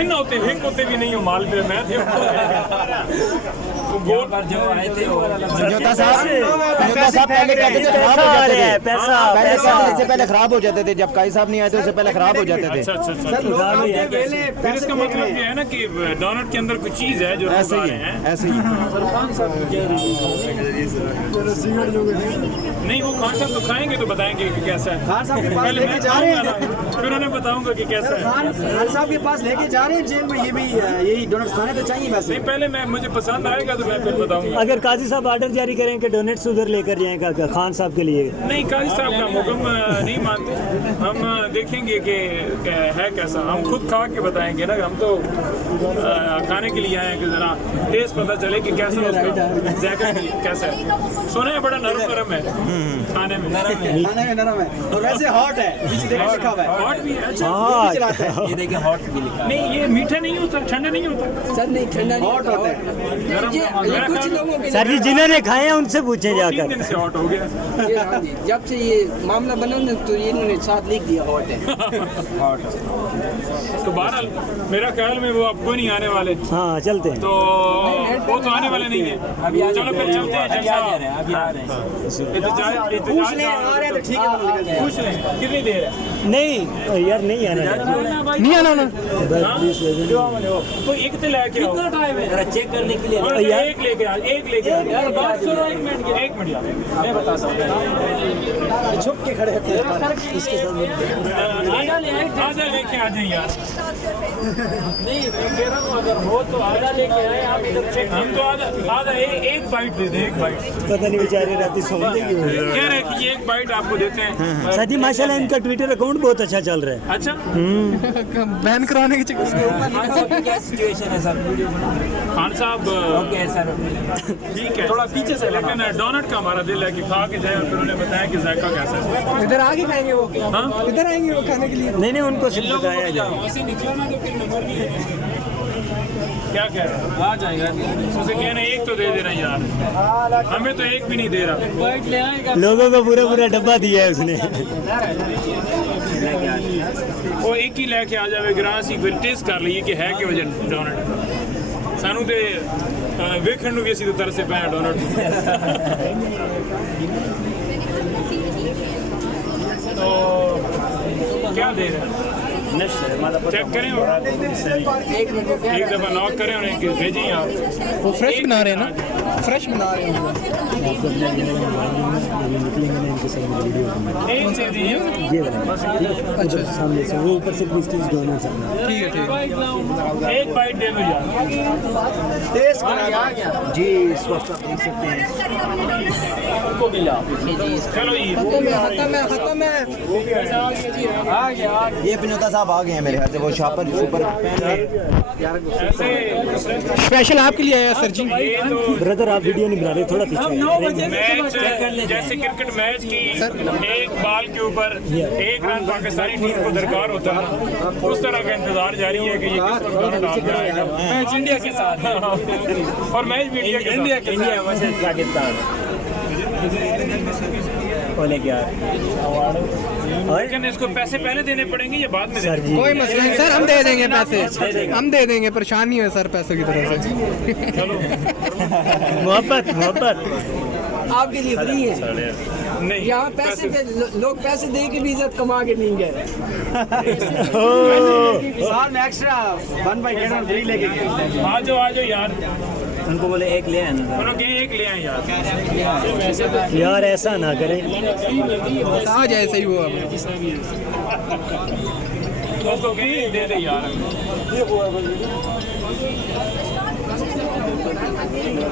इन होते हिक होते भी नहीं हो माल पे मैं थे गोल पर जो आए थे संजोता साहब पहले कहते थे खराब हो जाते थे, पैसा इससे पहले खराब हो जाते थे, जब काई साहब नहीं आए थे उससे पहले खराब हो जाते थे। फिर इसका मतलब ये है ना कि डोनट के अंदर कुछ चीज़ है जो ऐसे ही है, ऐसे ही नहीं। वो खान साहब तो खाएंगे तो बताएंगे कि कैसा है। खान साहब के पास पहले लेके मैं जा रहे हैं, खाऊंगा, फिर उन्हें बताऊंगा कि कैसा है। खान साहब के पास लेके जा रहे हैं जेल में, ये भी यही डोनट्स खाने तो चाहिए वैसे। नहीं पहले मैं मुझे पसंद आएगा तो मैं फिर बताऊंगा। अगर काजी साहब ऑर्डर जारी करें कि डोनेट्स उधर लेकर जाएंगे खान साहब के लिए, नहीं काजी साहब का हुक्म नहीं मानते हम, देखेंगे कि है कैसा, हम खुद खा के बताएंगे ना। हम तो खाने के लिए आए हैं कि जरा टेस्ट पता चले कि कैसा उसका जायका कैसा है। सुने हैं बड़ा नरम नरम है खाने में, नरम है और वैसे हॉट है, पीछे देखो लिखा हुआ है हॉट भी है। अच्छा ये देखिए हॉट भी लिखा है। नहीं ये मीठा नहीं होता, ठंडा नहीं होता सर, नहीं ठंडा नहीं हॉट होता है। ये कुछ लोगों के सर जी जिन्होंने खाए हैं उनसे पूछे 3 जाकर। दिन से हॉट हो गया। ये हाँ जी, जब से ये मामला बना ना तो ये इन्होंने साथ लिख दिया हॉट है। तो बहरहाल मेरा ख्याल में वो अब कोई नहीं आने वाले, हाँ चलते हैं। तो वो तो आने वाले नहीं है। चलो फिर चलते हैं। अभी आ रहे हैं, अभी आ रहे हैं। पूछ ले आ रहे हैं तो ठीक है, तो निकल जाए। पूछ लें कितनी देर है। नहीं यार नहीं आना, नहीं आना ना बस 20 बजे। तो एक तो लेके आओ, जरा चेक करने के लिए और एक लेके आ, एक लेके आ यार। बात सुनो, एक मिनट यार, मैं बता सकता हूँ। छुप के खड़े होते हैं इसके साथ आधा लेके आ जाए यार। नहीं मैं कह रहा हूँ अगर हो तो आधा लेके आए आप इधर चेक। हम तो आधा एक बाइट दे दें, एक बाइट। पता नहीं बेचारे रात सोते क्यों हैं। कह रहे हैं कि ये एक बाइट आपको देते हैं। सर जी माशाल्लाह इनका ट्विटर अकाउंट बहुत अच्छा चल रहा है। अच्छा बैन कराने के चक्कर खान साहब की क्या सिचुएशन है सर? खान साहब ओके सर, ठीक है, थोड़ा पीछे से, लेकिन डोनट का हमारा दिल है कि खा के जाए और फिर उन्हें बताया कि जायका कैसा है। इधर आगे खाएंगे वो, हाँ इधर आएंगे वो खाने के लिए। नहीं उनको सिर्फ बताया जाए। ऐसे निकला ना तो फिर नंबर नहीं है। क्या कह रहा है? आ जाएगा उसे कहना एक तो दे देना यार, हमें तो एक भी नहीं दे रहा। लोगों को पूरा डब्बा दिया है उसने। वो एक ही लेके आ जावे ग्रास ही, फिर टेस्ट कर लीजिए कि है कि वजन डोनट। सानू ते वेखण नूं भी असीं तो तरसे पे हैं डोनट। तो क्या दे रहे हैं? चेक करें और एक दफ़ा नॉक करें और एक भेजें आप। वो फ्रेश बना रहे हैं ना, फ्रेश बना रहे हैं। निकलेंगे ना इनके साथ वीडियो एक दे दीजिए। ये वाला अच्छा सामने से वो ऊपर से प्लीज दोनों सामने। ठीक है ठीक है। एक बाइट दे दो यार। टेस्ट करा जी, इस वक्त आप देख सकते हैं। चलो ये खत्म है। ये विनोदा साहब आ गए हैं मेरे ख्याल से, वो शॉपर सुपर पहन रहे हैं। ऐसे स्पेशल आपके लिए आया सर जी। ये तो ब्रदर आप वीडियो नहीं बना रहे, थोड़ा पीछे। मैच जैसे क्रिकेट मैच की एक बॉल के ऊपर 1 रन पाकिस्तानी टीम को दरकार होता है, उस तरह का इंतजार जारी है कि ये किस वक्त डोनट आ जाएगा। मैच इंडिया के साथ और मैच भी इंडिया के इंडिया वर्सेस पाकिस्तान। बोले क्या लेकिन इसको पैसे पहले देने पड़ेंगे या बाद में सर जी कोई मसला नहीं सर, हम दे देंगे पैसे, हम दे देंगे, परेशान नहीं है सर पैसों की तरफ से। चलो मोहब्बत आपके लिए फ्री है। नहीं यहाँ पैसे लोग पैसे दे के भी इज्जत कमा के नहीं गए। साल में एक्स्ट्रा 1/10 फ्री लेके गए। आ जाओ यार। उनको बोले एक ले आना। उन्होंने कहीं एक ले आए यार। यार ऐसा ना करें। आ जाए सही वो अब। उसको कहीं दे दे यार।